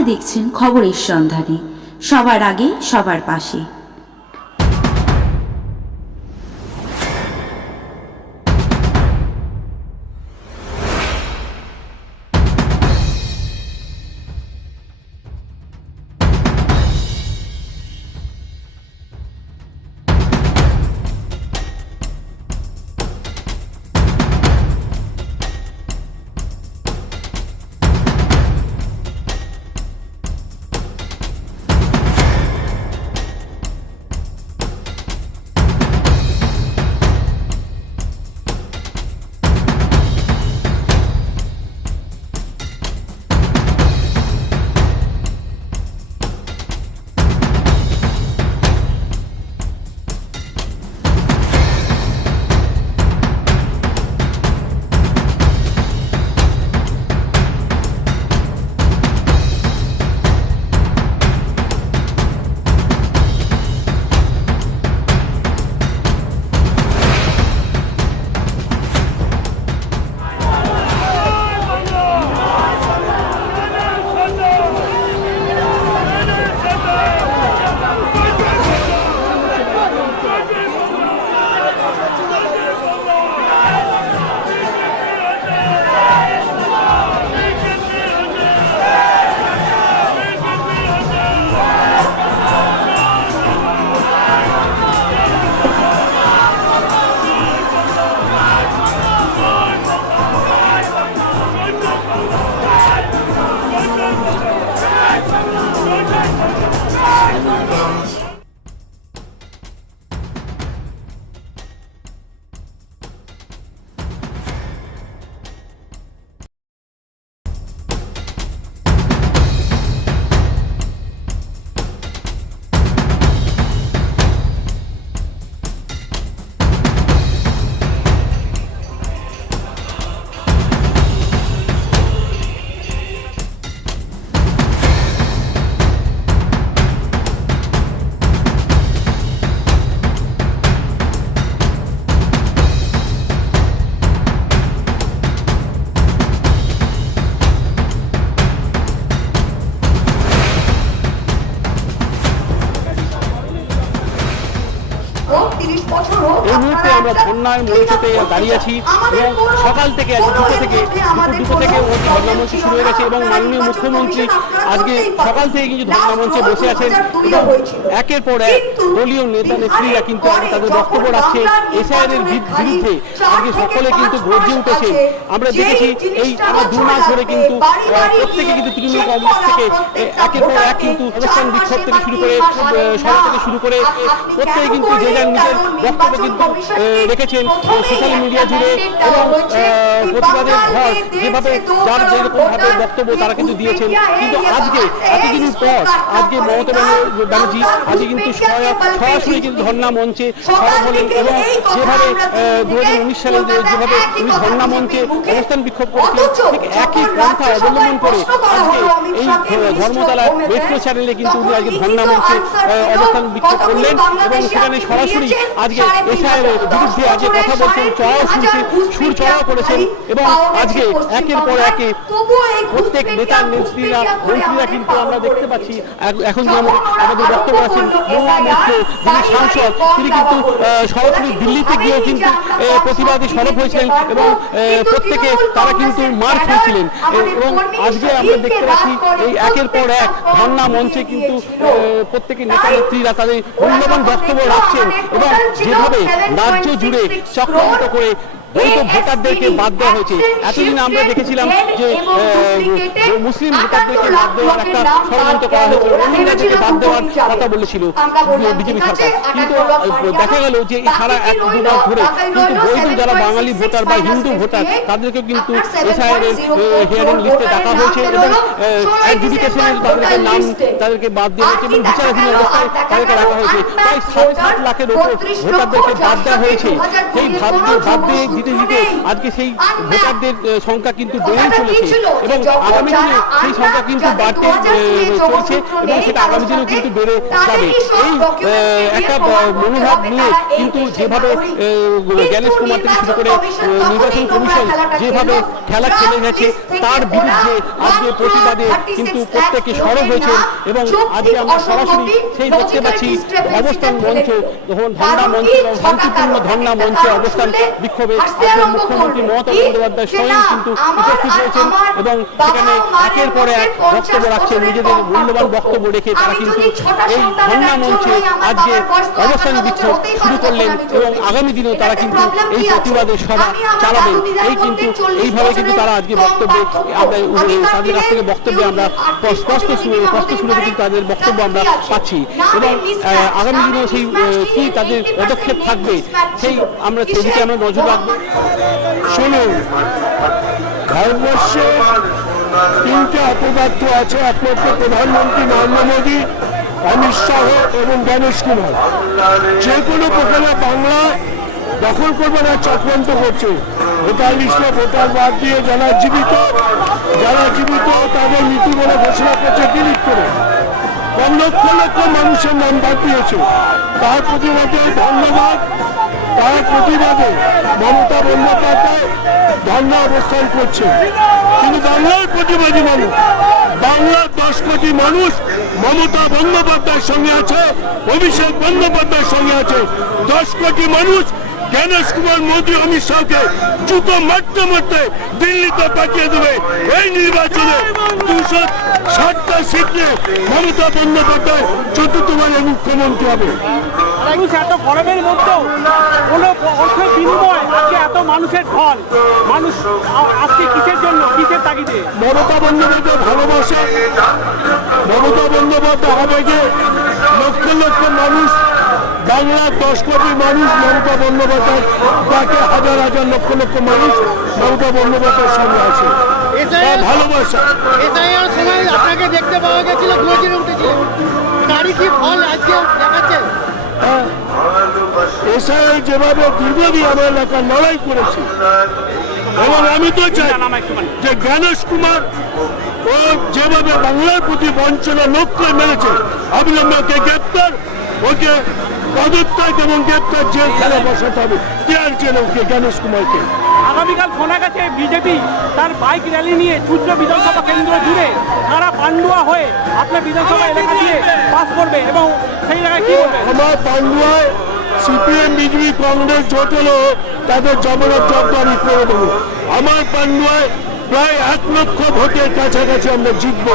আপনারা দেখছেন খবরের সন্ধানে, সবার আগে সবার পাশে। এই মুহূর্তে আমরা ধর্নার মঞ্চতে দাঁড়িয়ে আছি এবং সকাল থেকে দুপুর দুটো থেকে ধর্না মঞ্চ শুরু হয়ে গেছে এবং মাননীয় মুখ্যমন্ত্রী আজকে সকাল থেকে কিন্তু ধর্না মঞ্চে বসে আছেন এবং একের পর এক দলীয় নেতা নেত্রীরা কিন্তু তাদের বক্তব্য রাখছে। এসআইআর এর বিরুদ্ধে আজকে সকলে কিন্তু গর্জে উঠেছেন। আমরা দেখেছি এই টানা 2 মাস ধরে কিন্তু প্রত্যেকে কিন্তু তৃণমূল কংগ্রেস থেকে একের পর এক কিন্তু অবস্থান বিক্ষোভ থেকে শুরু করে সভা থেকে শুরু করে প্রত্যেকে কিন্তু যে যার নিজের বক্তব্য কিন্তু রেখেছেন সোশ্যাল মিডিয়া জুড়ে এবং প্রতিবাদের ঘর যেভাবে যার যেরকম ভাবে বক্তব্য তারা কিন্তু দিয়েছেন। কিন্তু আজকে এতদিন পর আজকে মমতা ব্যানার্জি আজকে কিন্তু সরাসরি কিন্তু ধর্না মঞ্চে সরব হলেন এবং যেভাবে 2019 সালে যেভাবে উনি ধর্না মঞ্চে অবস্থান বিক্ষোভ করেছিলেন ঠিক একই পন্থা অবলম্বন করে আজকে এই ধর্মতলা মেট্রো চ্যানেলে কিন্তু উনি আজকে ধর্না মঞ্চে অবস্থান বিক্ষোভ করলেন এবং সেখানে সরাসরি আজকে এসআইআর এর বিরুদ্ধে আজকে কথা বলছেন, সুর চড়াও করেছেন এবং আজকে একের পর একে প্রত্যেক নেতা নেত্রীরা মন্ত্রীরা কিন্তু আমরা দেখতে পাচ্ছি। এখন আমাদের বক্তব্য আছেন মহুয়া মৈত্র, যিনি সাংসদ, তিনি কিন্তু সরাসরি দিল্লিতে গিয়েও কিন্তু প্রতিবাদী সরব হয়েছিলেন এবং প্রত্যেকে তারা কিন্তু মার খেয়েছিলেন এবং আজকে আমরা দেখতে পাচ্ছি এই একের পর এক ধর্না মঞ্চে কিন্তু প্রত্যেকের নেতা নেত্রীরা তাদের মূল্যবান বক্তব্য রাখছেন এবং যেভাবে রাজ্য জুড়ে চক্রান্ত করে দ্বৈত ভোটারদেরকে বাদ দেওয়া হয়েছে। এতদিন আমরা দেখেছিলাম যে মুসলিম ভোটারদেরকে বাদ দেওয়ার একটা ষড়যন্ত্র করা হয়েছে, রোহিঙ্গাদেরকে বাদ দেওয়ার কথা বলেছিল বিজেপি সরকার, কিন্তু দেখা গেল যে সারা 1-2 মাস ধরে কিন্তু বৈধ যারা বাঙালি ভোটার বা হিন্দু ভোটার তাদেরকেও কিন্তু এসআইআর এর হিয়ারিং লিস্টে ডাকা হয়েছে এবং অ্যাডজুডিকেশনের তাদেরকে বাদ দেওয়া হয়েছে এবং বিচারাধীন অবস্থায় তাদেরকে রাখা হয়েছে। প্রায় 7.5 লাখের উপর ভোটারদেরকে বাদ দেওয়া হয়েছে। সেই বাদ দিয়ে দিতে দিতে আজকে সেই ভোটারদের সংখ্যা কিন্তু বেড়েই চলেছে এবং আগামী দিনে সেই সংখ্যা কিন্তু বাড়তে চলছে এবং সেটা আগামী দিনেও কিন্তু বেড়ে যাবে। এই একটা মনোভাব নিয়ে কিন্তু যেভাবে জ্ঞানেশ কুমার থেকে শুরু করে নির্বাচন কমিশন যেভাবে খেলা খেলে গেছে তার বিরুদ্ধে আজকে প্রতিবাদে কিন্তু প্রত্যেকে সরব হয়েছে এবং আজকে আমরা সরাসরি সেই দেখতে পাচ্ছি অবস্থান মঞ্চ যখন ধর্ণা মঞ্চে শান্তিপূর্ণ ধর্ণা মঞ্চে অবস্থান বিক্ষোভে আজকে মুখ্যমন্ত্রী মমতা বন্দ্যোপাধ্যায় স্বয়ং কিন্তু উপস্থিত হয়েছেন এবং সেখানে একের পর এক বক্তব্য রাখছেন নিজেদের মূল্যবান বক্তব্য রেখে তারা কিন্তু এই ধর্ণা মঞ্চে আজকে অবস্থান বিক্ষোভ শুরু করলেন এবং আগামী দিনেও তারা কিন্তু এই প্রতিবাদের সভা চালাবেন। এই কিন্তু এইভাবে কিন্তু তারা আজকে বক্তব্যে তাদের কাছ থেকে বক্তব্যে আমরা স্পষ্ট শুনে কিন্তু তাদের বক্তব্য আমরা পাচ্ছি এবং আগামী দিনে সেই কি তাদের পদক্ষেপ থাকবে সেই আমরা সেদিকে আমরা নজর রাখবো। শুনুন, ভারতবর্ষে তিনটে অপদার্থ আছে, একমাত্র প্রধানমন্ত্রী নরেন্দ্র মোদী, অমিত শাহ এবং জ্ঞানেশ কুমার। যে কোনো প্রকারে বাংলা দখল করবে না চক্রান্ত করছে। ভোটার লিস্টে ভোটার বাদ দিয়ে যারা জীবিত তাদের মৃত্যু বলে ঘোষণা করছে ডিলিট করে। লক্ষ লক্ষ মানুষের নাম বাদ দিয়েছে। তার প্রতিবাদে ধন্যবাদ। তার প্রতিবাদে মমতা বন্দ্যোপাধ্যায় ধর্ণা অবস্থান করছে। কিন্তু বাংলার প্রতিবাদী মানুষ, বাংলার 10 কোটি মানুষ মমতা বন্দ্যোপাধ্যায়ের সঙ্গে আছে, অভিষেক বন্দ্যোপাধ্যায়ের সঙ্গে আছে। 10 কোটি মানুষ জ্ঞানেশ কুমার মোদী অমিত শাহকে জুতো মারতে মারতে দিল্লিতে পাঠিয়ে দেবে। এই নির্বাচনে 260টা সিট নিয়ে মমতা বন্দ্যোপাধ্যায় চতুর্থবারের মুখ্যমন্ত্রী হবে। মানুষ এত গরমের মধ্যেও কোনো অর্থের বিনিময় আজকে এত মানুষের ঢল, মানুষ আজকে কিসের জন্য, কিসের তাগিদে? মমতা বন্দ্যোপাধ্যায় ভালোবাসা, মমতা বন্দ্যোপাধ্যায় হবে যে লক্ষ লক্ষ মানুষ, বাংলার 10 কোটি মানুষ মমতা বন্দ্যোপাধ্যায় তাকে হাজার হাজার লক্ষ লক্ষ মানুষ মমতা বন্দ্যোপাধ্যায়ের সঙ্গে আছে। ভালোবাসা সময় আপনাকে দেখতে পাওয়া গেছিল, গুজরে উঠেছিল, গাড়ি কি ফল আজকে দেখাচ্ছে? এসআই যেভাবে দীর্ঘদিন আমার এলাকার লড়াই করেছে এবং আমি তো চাই যে জ্ঞানেশ কুমার ও যেভাবে বাংলার প্রতি বঞ্চনা লক্ষ্য মেরেছে অবিলম্বে ওকে গ্রেপ্তার, ওকে পদত্যাগ এবং গ্রেপ্তার জেল খেলে বসাতে হবে। টিআর জেল ওকে জ্ঞানেশ কুমারকে। আগামীকাল শোনা গেছে বিজেপি তার বাইক র্যালি নিয়ে চুচড়ো বিধানসভা কেন্দ্র জুড়ে সারা পান্ডুয়া হয়ে আপনার বিধানসভা এলাকা দিয়ে পাস করবে এবং সেই জায়গায় কি করবে? আমার পান্ডুয়ায় সিপিএম বিজেপি কংগ্রেস জোট হলো তাদের জমানত জব্দ আমি করে দেবো। আমার পান্ডুয়ায় প্রায় 1 লক্ষ ভোটের কাছাকাছি আমরা জিতবো।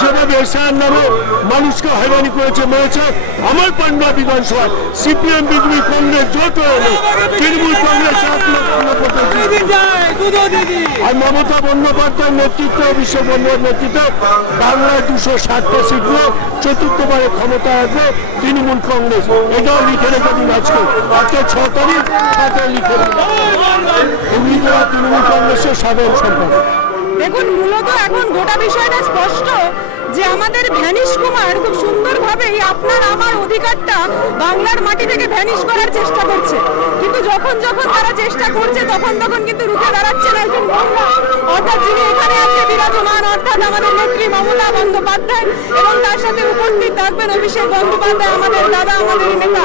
যেভাবে এসআর নামে মানুষকে হয়রানি করেছে মেরেছে, আমার পান্ডুয়া বিধানসভায় সিপিএম বিজেপি কংগ্রেস জোট হলো তৃণমূল কংগ্রেস 1 লক্ষ ভোটে আর মমতা বন্দ্যোপাধ্যায়ের নেতৃত্বে, অভিষেক বন্দ্যোপাধ্যায়ের নেতৃত্বে বাংলায় 260টা সিট নিয়ে চতুর্থবারে ক্ষমতায় আসবে তৃণমূল কংগ্রেস। এটাও লিখে রেখে দিন আজকে 6 তারিখ লিখে এমনি করা তৃণমূল কংগ্রেসের সাধারণ সম্পাদক। দেখুন, মূলত এখন গোটা বিষয়টা স্পষ্ট যে আমাদের জ্ঞানেশ কুমার খুব সুন্দরভাবেই আপনার আমার অধিকারটা বাংলার মাটি থেকে ভ্যানিশ করার চেষ্টা করছে। কিন্তু যখন তারা চেষ্টা করছে তখন কিন্তু রুখে দাঁড়াচ্ছেন একজন মহিলা, অর্থাৎ যিনি এখানে আজকে বিরাজমান, অর্থাৎ আমাদের নেত্রী মমতা বন্দ্যোপাধ্যায়, এবং তার সাথে উপস্থিত থাকবেন অভিষেক বন্দ্যোপাধ্যায়, আমাদের দাদা, আমাদের নেতা।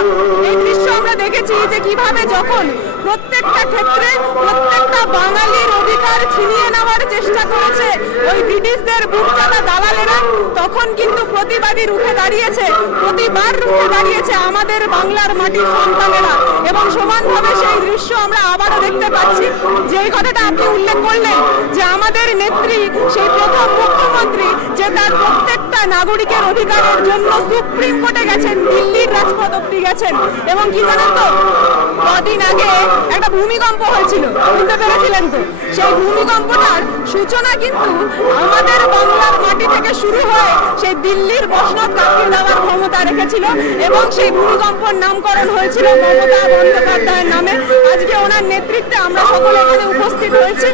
এই দৃশ্য আমরা দেখেছি যে কিভাবে যখন প্রত্যেকটা ক্ষেত্রে প্রত্যেকটা বাঙালির অধিকার ছিনিয়ে নেওয়ার চেষ্টা করেছে ওই ব্রিটিশদের বুকচালা দালালেরা, তখন কিন্তু প্রতিবাদী রুখে দাঁড়িয়েছে, প্রতিবার রুখে দাঁড়িয়েছে আমাদের বাংলার মাটির সন্তানেরা। এবং সমানভাবে সেই দৃশ্য আমরা আবারও দেখতে পাচ্ছি। যেই কথাটা আপনি উল্লেখ করলেন যে আমাদের নেত্রী সেই প্রথম মুখ্যমন্ত্রী যে তার প্রত্যেকটা নাগরিকের অধিকারের জন্য সুপ্রিম কোর্টে গেছেন, দিল্লির রাজপথ অব্দি গেছেন। এবং কি জানেন তো, কদিন আগে একটা ভূমিকম্প হয়েছিল, বুঝতে পেরেছিলেন তো? সেই ভূমিকম্পটার সূচনা কিন্তু আমাদের বাংলার মাটি থেকে শুরু হয়ে সেই দিল্লির মসনদ কাঁপিয়ে দেওয়ার ক্ষমতা রেখেছিল এবং সেই ভূমিকম্পর নামকরণ হয়েছিল মমতা বন্দ্যোপাধ্যায়ের নামে। আজকে ওনার নেতৃত্বে আমরা সকলে এখানে উপস্থিত হয়েছি।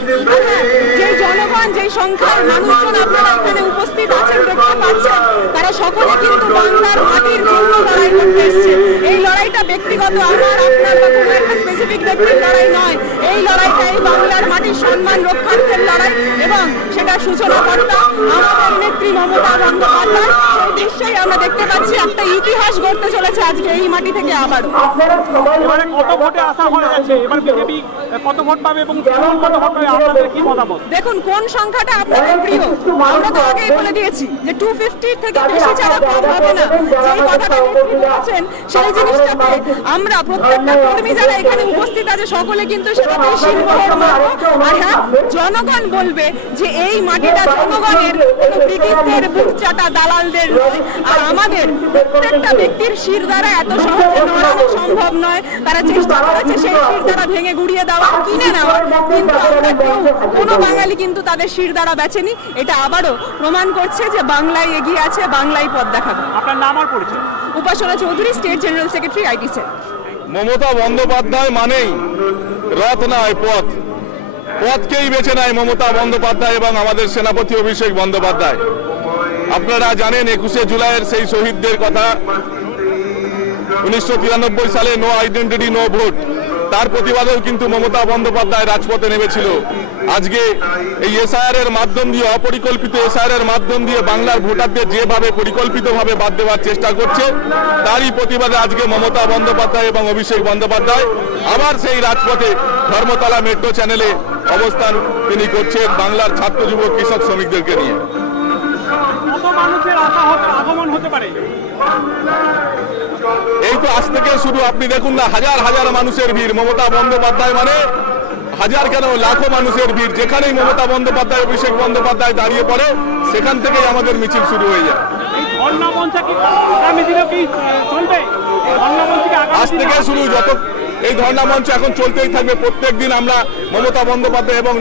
যেই জনগণ, যেই সংখ্যার মানুষজন আপনারা এখানে উপস্থিত আছেন দেখতে পাচ্ছেন, তারা সকলে কিন্তু বাংলার মাটির জন্য লড়াই করতে এসছে। এই লড়াই লড়াইটা ব্যক্তিগত আমার আপনার বা কোনো একটা স্পেসিফিক ব্যক্তির লড়াই নয়। এই লড়াইটা এই বাংলার মাটির সম্মান রক্ষার্থের লড়াই এবং সেটা সূচনা কর্তা আমাদের নেত্রী মমতা বন্দ্যোপাধ্যায়। সেই দৃশ্যই আমরা দেখতে পাচ্ছি, একটা ইতিহাস গড়তে চলেছে আজকে এই মাটি থেকে আবারও। এবারে কত ভোটে আশা হয়ে যাচ্ছে, এবার বিজেপি কত ভোট পাবে এবং তৃণমূল কত ভোট পাবে, আপনাদের কি মতামত? দেখুন কোন সংখ্যাটা আপনাদের প্রিয়, আমরা তো আগেই বলে দিয়েছি যে 250 থেকে বেশি ছাড়া কম হবে না। যেই কথাটা নেত্রী বলেছেন সেই জিনিসটাতে আমরা প্রত্যেকটা কর্মী যারা এখানে উপস্থিত আছে সকলে কিন্তু সেটাতেই শিরমোহর মারবো। আর হ্যাঁ, জনগণ বলবে যে এই মাটিটা জনগণের, কোনো ব্রিটিশদের বুক চাটা দালালদের নয়। আর আমাদের প্রত্যেকটা ব্যক্তির শির দ্বারা এত সহজে নড়ানো সম্ভব নয়। তারা চেষ্টা করেছে সেই শির দ্বারা ভেঙে গুড়িয়ে দেওয়া, কিনে নেওয়ার, কিন্তু আমরা কেউ কোনো বাঙালি কিন্তু তাদের শির দ্বারা বেচেনি। এটা আবারও প্রমাণ করছে যে বাংলায় এগিয়ে আছে, বাংলায় পথ দেখাবে। আপনার নাম আর পরিচয়? Upasana Chowdhury, state general secretary, IT cell. Mamata Bandyopadhyay মানেই রথ নয় পথ, পথকেই বেছে নেয় মমতা বন্দ্যোপাধ্যায় এবং আমাদের সেনাপতি অভিষেক বন্দ্যোপাধ্যায়। আপনারা জানেন 21শে জুলাইয়ের সেই শহীদদের কথা, 1993 সালে নো আইডেন্টিটি নো ভোট, তার প্রতিবাদেও কিন্তু মমতা বন্দ্যোপাধ্যায় রাজপথে নেমেছিল। আজকে এই এসআইআর এর মাধ্যম দিয়ে, অপরিকল্পিত এসআইআর এর মাধ্যম দিয়ে বাংলার ভোটারদের যেভাবে পরিকল্পিতভাবে বাদ দেওয়ার চেষ্টা করছে, তারই প্রতিবাদে আজকে মমতা বন্দ্যোপাধ্যায় এবং অভিষেক বন্দ্যোপাধ্যায় আবার সেই রাজপথে ধর্মতলা মেট্রো চ্যানেলে অবস্থান তিনি করছেন বাংলার ছাত্র যুবক কৃষক শ্রমিকদেরকে নিয়ে। কত মানুষের আগমন হতে পারে? এই তো আজ থেকে শুরু, আপনি দেখুন না, হাজার হাজার মানুষের ভিড়। মমতা বন্দ্যোপাধ্যায় মানে হাজার কেন লাখো মানুষের ভিড়। যেখানেই মমতা বন্দ্যোপাধ্যায় অভিষেক বন্দ্যোপাধ্যায় দাঁড়িয়ে পড়ে সেখান থেকেই আমাদের মিছিল শুরু হয়ে যায়। এই ধর্ণা মঞ্চ কি আগামী দিনে কি চলবে? ধর্ণা মঞ্চ কি আজ থেকে শুরু, যত এই ধর্ণা মঞ্চ এখন চলতেই থাকবে। প্রত্যেকদিন আমরা মমতা বন্দ্যোপাধ্যায় এবং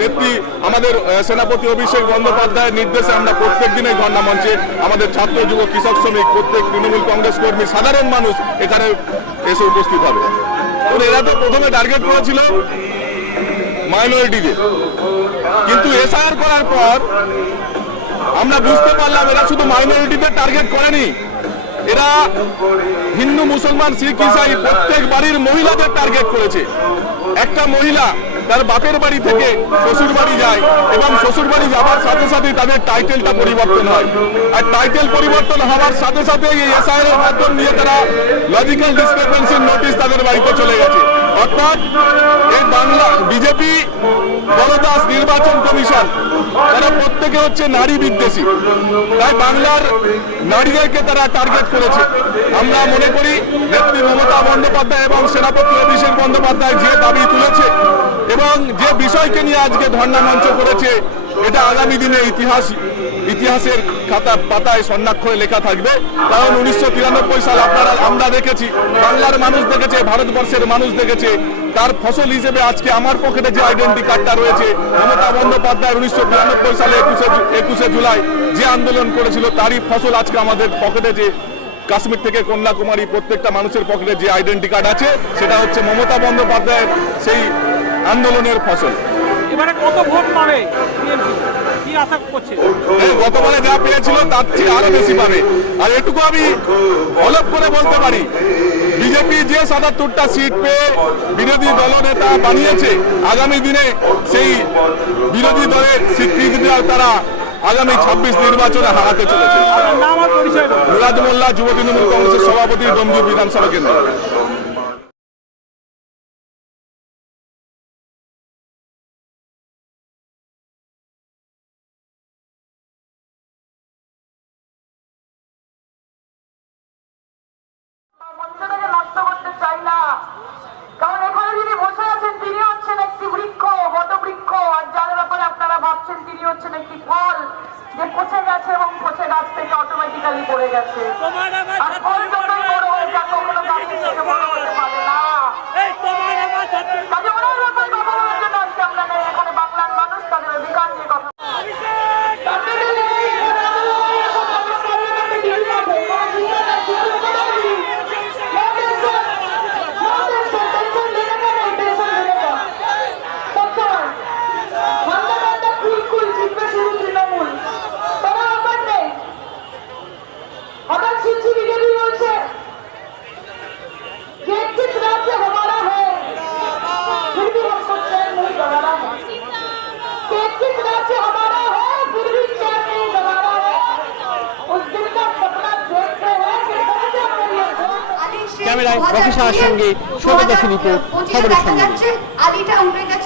নেত্রী আমাদের সেনাপতি অভিষেক বন্দ্যোপাধ্যায়ের নির্দেশে আমরা প্রত্যেক দিন এই ধর্ণা মঞ্চে আমাদের ছাত্র যুব কৃষক শ্রমিক, প্রত্যেক তৃণমূল কংগ্রেস কর্মী, সাধারণ মানুষ এখানে এসে উপস্থিত হবে। এরা তো প্রথমে টার্গেট করেছিল মাইনরিটিদের, কিন্তু এসআইআর করার পর আমরা বুঝতে পারলাম এরা শুধু মাইনরিটিদের টার্গেট করেনি, এরা হিন্দু, মুসলমান, শিখ, ইসাই প্রত্যেক বাড়ির মহিলাদের টার্গেট করেছে। একটা মহিলা তার বাপের বাড়ি থেকে শ্বশুর বাড়ি যায় এবং শ্বশুর বাড়ি যাওয়ার সাথে সাথে তাদের টাইটেলটা পরিবর্তন হয়, আর টাইটেল পরিবর্তন হওয়ার সাথে সাথে এই এসআইআর এর মাধ্যম দিয়ে তারা লজিক্যাল ডিসক্রিপেন্সির নোটিশ তাদের বাড়িতে চলে গেছে। অর্থাৎ এই বাংলা বিজেপি, বড়দাস নির্বাচন কমিশন, তারা প্রত্যেকে হচ্ছে নারী বিদ্বেষী, তাই বাংলার নারীদেরকে তারা টার্গেট করেছে। আমরা মনে করি নেত্রী মমতা বন্দ্যোপাধ্যায় এবং সেনাপতি অভিষেক বন্দ্যোপাধ্যায় যে দাবি তুলেছে এবং যে বিষয়কে নিয়ে আজকে ধর্ণা মঞ্চ করেছে, এটা আগামী দিনে ইতিহাসের পাতায় স্বর্ণাক্ষরে লেখা থাকবে। কারণ 1993 সাল আমরা দেখেছি, বাংলার মানুষ দেখেছে, ভারতবর্ষের মানুষ দেখেছে, তার ফসল হিসেবে আজকে আমার পকেটে যে আইডেন্টি কার্ডটা রয়েছে, মমতা বন্দ্যোপাধ্যায় 1993 সালে 21শে জুলাই যে আন্দোলন করেছিল, তারই ফসল আজকে আমাদের পকেটে, যে কাশ্মীর থেকে কন্যাকুমারী প্রত্যেকটা মানুষের পকেটে যে আইডেন্টি কার্ড আছে, সেটা হচ্ছে মমতা বন্দ্যোপাধ্যায়ের সেই আন্দোলনের ফসল। এবারে কত ভোট পাবে কি আশা করছে? গতবারে যা পেয়েছিল তার চেয়ে আরো বেশি পাবে। আর এটুকু আমি অলপ করে বলতে পারি, বিজেপি যে ৭৭টা সিট পেয়ে বিরোধী দলনেতা বানিয়েছে, আগামী দিনে সেই বিরোধী দলের স্বীকৃতিটা তারা আগামী ২৬ নির্বাচনে হারাতে চলেছে। মুরাদ মোল্লা, যুব তৃণমূল কংগ্রেসের সভাপতি, ডোমজুর বিধানসভা কেন্দ্র। নষ্ট করতে চাই না, কারণ এখানে যিনি বসে আছেন তিনি হচ্ছেন একটি বৃক্ষ, বটবৃক্ষ, আর যার ব্যাপারে আপনারা ভাবছেন তিনি হচ্ছেন একটি ফল যে পচে গেছে এবং পচে গাছ থেকে অটোমেটিক্যালি পড়ে গেছে। আর ফল যতই বড় হয়ে যাক, কখনো গাছের থেকে বড় হতে পারে না। কাজে ওনার ব্যাপারে কথা বলার জন্য আজকে আমরা নেই এখানে। বাংলার মানুষ তাদের অধিকার নিয়ে কথা আবার ছিনছি বিজেপি বলছে ক্যামেরায় রকি সাহার সঙ্গে সৌগত দাসের রিপোর্ট খবরের সঙ্গে। আলিটা উঠে গেছে।